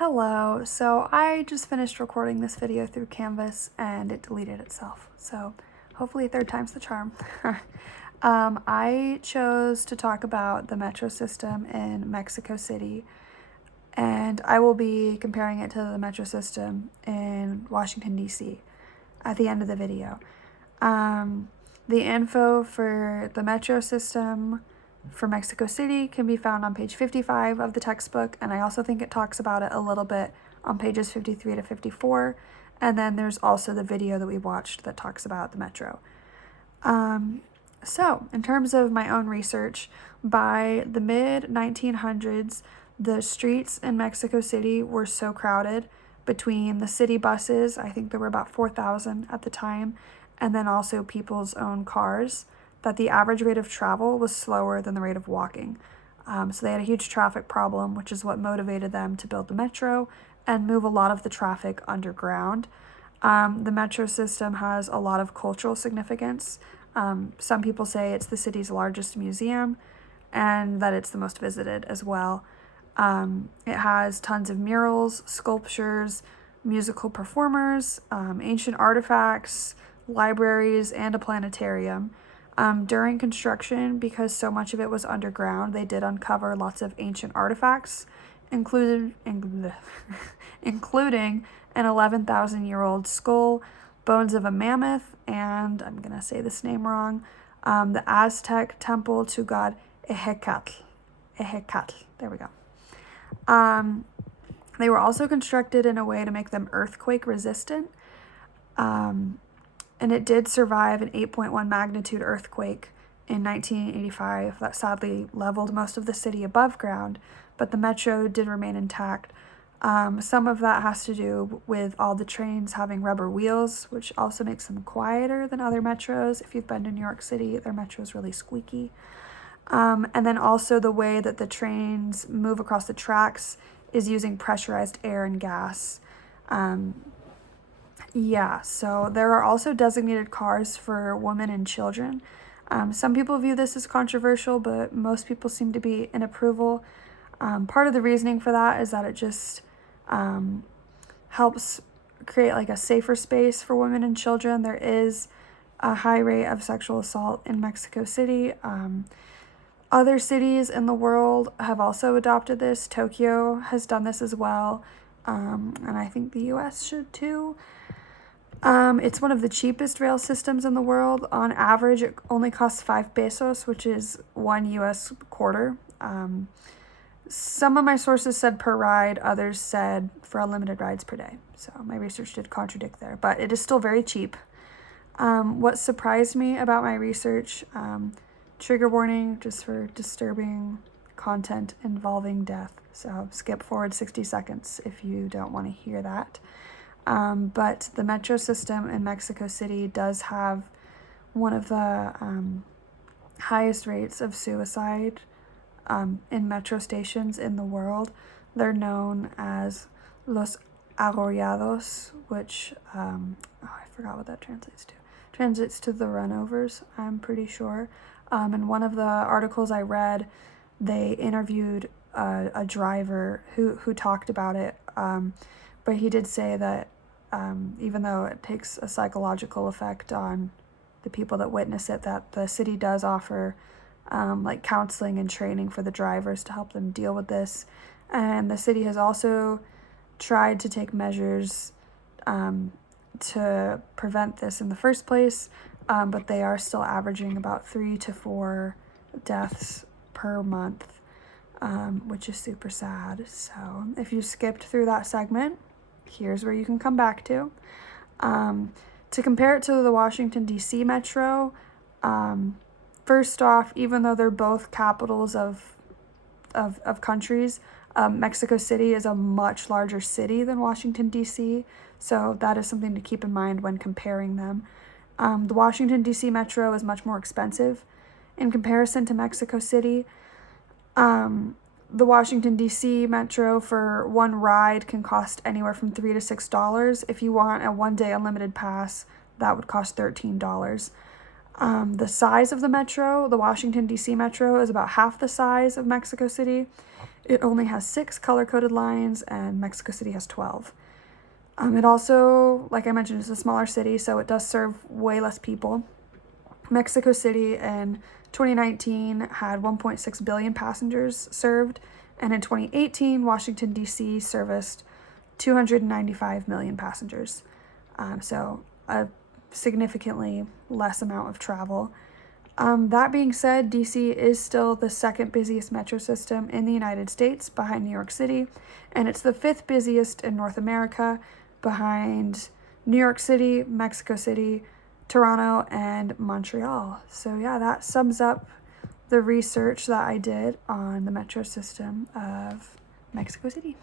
Hello, so I just finished recording this video through Canvas and it deleted itself, so hopefully third time's the charm. I chose to talk about the metro system in Mexico City, and I will be comparing it to the metro system in Washington, D.C. at the end of the video. The info for the metro system for Mexico City can be found on page 55 of the textbook, and I also think it talks about it a little bit on pages 53 to 54, and then there's also the video that we watched that talks about the metro. So, in terms of my own research, by the mid-1900s, the streets in Mexico City were so crowded between the city buses, I think there were about 4,000 at the time, and then also people's own cars, that the average rate of travel was slower than the rate of walking. So they had a huge traffic problem, which is what motivated them to build the metro and move a lot of the traffic underground. The metro system has a lot of cultural significance. Some people say it's the city's largest museum and that it's the most visited as well. It has tons of murals, sculptures, musical performers, ancient artifacts, libraries, and a planetarium. During construction, because so much of it was underground, they did uncover lots of ancient artifacts, including an 11,000-year-old skull, bones of a mammoth, and I'm going to say this name wrong, the Aztec temple to god Ehécatl. Ehécatl. There we go. They were also constructed in a way to make them earthquake resistant. And it did survive an 8.1 magnitude earthquake in 1985 that sadly leveled most of the city above ground, but the metro did remain intact. Some of that has to do with all the trains having rubber wheels, which also makes them quieter than other metros. If you've been to New York City, their metro is really squeaky. And then also the way that the trains move across the tracks is using pressurized air and gas. So there are also designated cars for women and children. Some people view this as controversial, but most people seem to be in approval. Part of the reasoning for that is that it just helps create like a safer space for women and children. There is a high rate of sexual assault in Mexico City. Other cities in the world have also adopted this. Tokyo has done this as well, and I think the US should too. It's one of the cheapest rail systems in the world. On average, it only costs 5 pesos, which is 1 US quarter. Some of my sources said per ride, others said for unlimited rides per day. So my research did contradict there, but it is still very cheap. What surprised me about my research, trigger warning just for disturbing content involving death. So skip forward 60 seconds if you don't want to hear that. But the metro system in Mexico City does have one of the highest rates of suicide in metro stations in the world. They're known as Los Arrollados, which, I forgot what that translates to. Translates to the runovers, I'm pretty sure. In one of the articles I read, they interviewed a driver who talked about it, but he did say that even though it takes a psychological effect on the people that witness it, that the city does offer like counseling and training for the drivers to help them deal with this. And the city has also tried to take measures to prevent this in the first place, but they are still averaging about 3 to 4 deaths per month, which is super sad. So if you skipped through that segment, here's where you can come back to. To compare it to the Washington, D.C. metro, first off, even though they're both capitals of countries, Mexico City is a much larger city than Washington, D.C., so that is something to keep in mind when comparing them. The Washington, D.C. metro is much more expensive in comparison to Mexico City. The Washington, D.C. metro for one ride can cost anywhere from $3 to $6. If you want a one-day unlimited pass, that would cost $13. The size of the metro, the Washington, D.C. metro, is about half the size of Mexico City. It only has 6 color-coded lines, and Mexico City has 12. It also, like I mentioned, is a smaller city, so it does serve way less people. Mexico City in 2019 had 1.6 billion passengers served, and in 2018, Washington, D.C. serviced 295 million passengers. So a significantly less amount of travel. That being said, DC is still the second busiest metro system in the United States behind New York City, and it's the 5th busiest in North America behind New York City, Mexico City, Toronto, and Montreal. So yeah, that sums up the research that I did on the metro system of Mexico City.